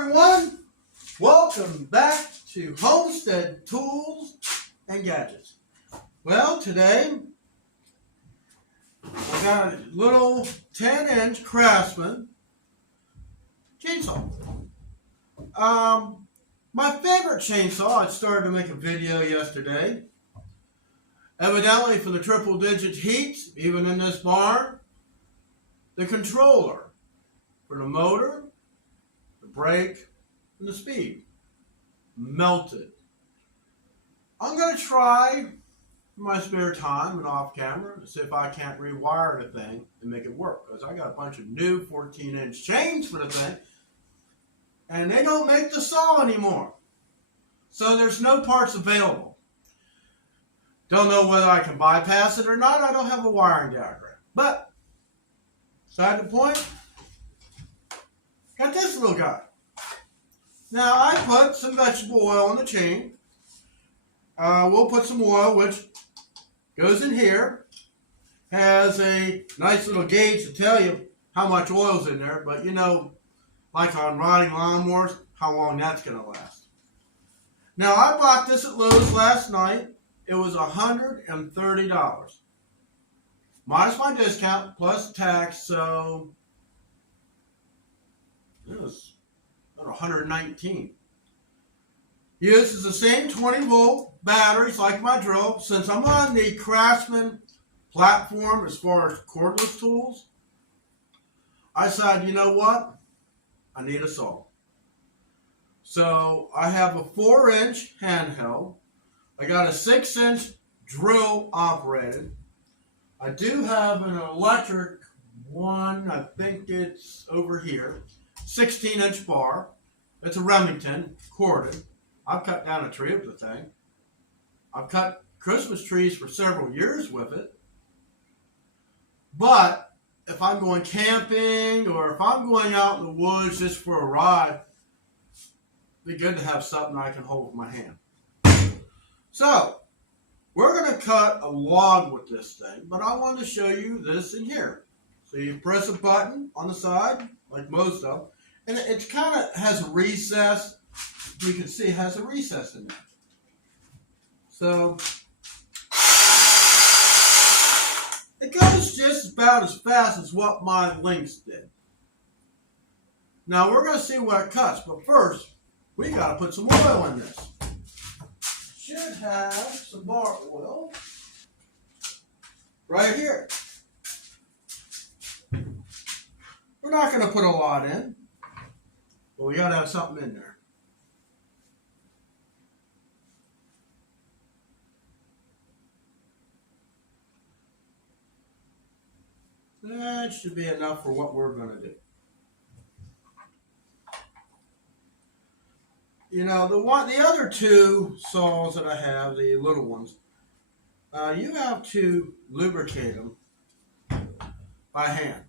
everyone, welcome back to Homestead Tools and Gadgets. Well, today I got a little 10-inch Craftsman chainsaw. My favorite chainsaw, I started to make a video yesterday. Evidently for the triple digit heats, even in this barn, the controller for the motor, the brake, and the speed melted. I'm going to try in my spare time and off camera to see if I can't rewire the thing and make it work. Because I got a bunch of new 14-inch chains for the thing, and they don't make the saw anymore. So there's no parts available. Don't know whether I can bypass it or not. I don't have a wiring diagram. But, beside the point, got this little guy. Now, I put some vegetable oil in the chain. We'll put some oil, which goes in here. Has a nice little gauge to tell you how much oil's in there. But, you know, like on riding lawnmowers, how long that's going to last. Now, I bought this at Lowe's last night. It was $130. Minus my discount, plus tax, so it was about $119. Uses the same 20-volt batteries like my drill. Since I'm on the Craftsman platform as far as cordless tools, I said, you know what? I need a saw. So I have a 4-inch handheld. I got a 6-inch drill operated. I do have an electric one, I think it's over here, 16-inch bar. It's a Remington, corded. I've cut down a tree with the thing. I've cut Christmas trees for several years with it. But if I'm going camping or if I'm going out in the woods just for a ride, it'd be good to have something I can hold with my hand. So, we're going to cut a log with this thing, but I want to show you this in here. So you press a button on the side, like most of them, and it kind of has a recess. You can see it has a recess in there. So, it goes just about as fast as what my Lynx did. Now, we're going to see what it cuts, but first, we got to put some oil in this. Should have some bar oil right here. We're not going to put a lot in, but we got to have something in there. That should be enough for what we're going to do. You know, the other two saws that I have, the little ones, you have to lubricate them by hand.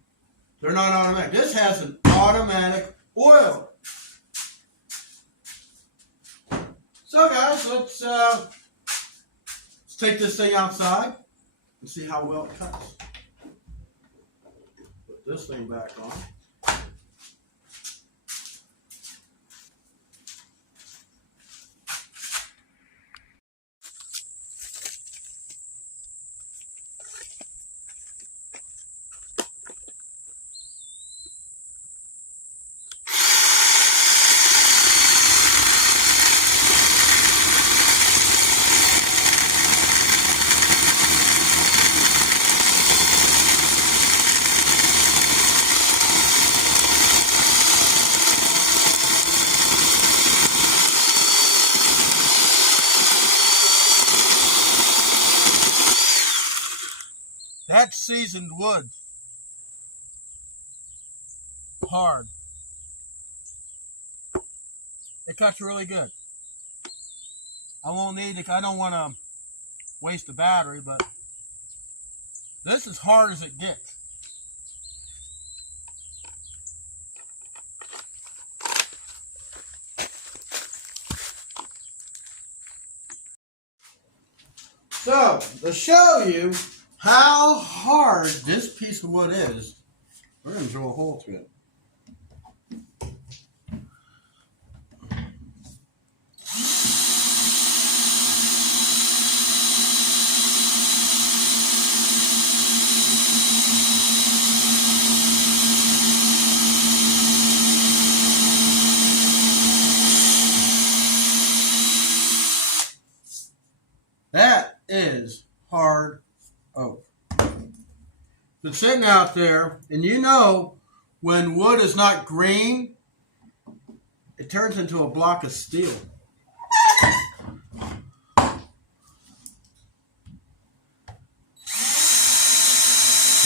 They're not automatic. This has an automatic oil. So guys, let's take this thing outside and see how well it cuts. Put this thing back on. That's seasoned wood. Hard. It cuts really good. I won't need it. I don't want to waste the battery, but this is hard as it gets. So, to show you how hard this piece of wood is, we're going to drill a hole through it. hard oak. Been sitting out there, and you know when wood is not green, it turns into a block of steel.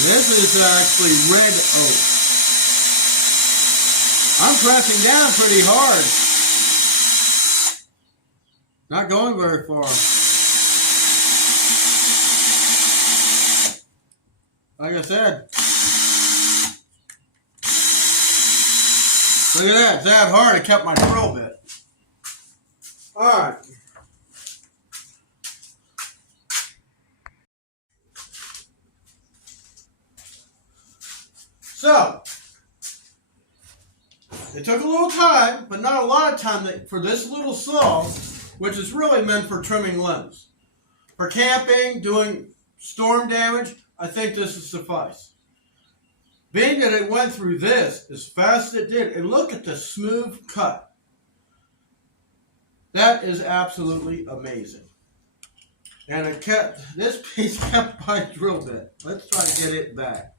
This is actually red oak. I'm pressing down pretty hard. Not going very far. Like I said, look at that. It's that hard. It kept my drill bit. Alright. So, it took a little time, but not a lot of time for this little saw, which is really meant for trimming limbs. For camping, doing storm damage, I think this will suffice. Being that it went through this as fast as it did, and look at the smooth cut. That is absolutely amazing. And this piece kept my drill bit. Let's try to get it back.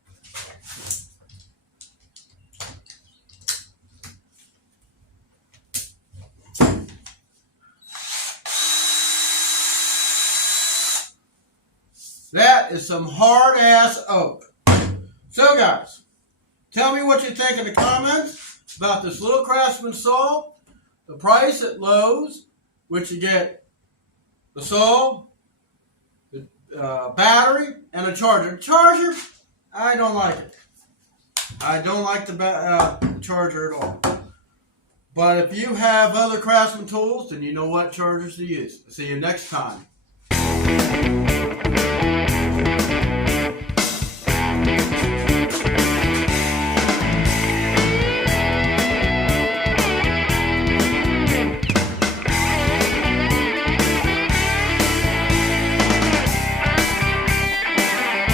That is some hard-ass oak. So, guys, tell me what you think in the comments about this little Craftsman saw. The price at Lowe's, which you get the saw, the battery, and a charger. The charger, I don't like it. I don't like the charger at all. But if you have other Craftsman tools, then you know what chargers to use. See you next time.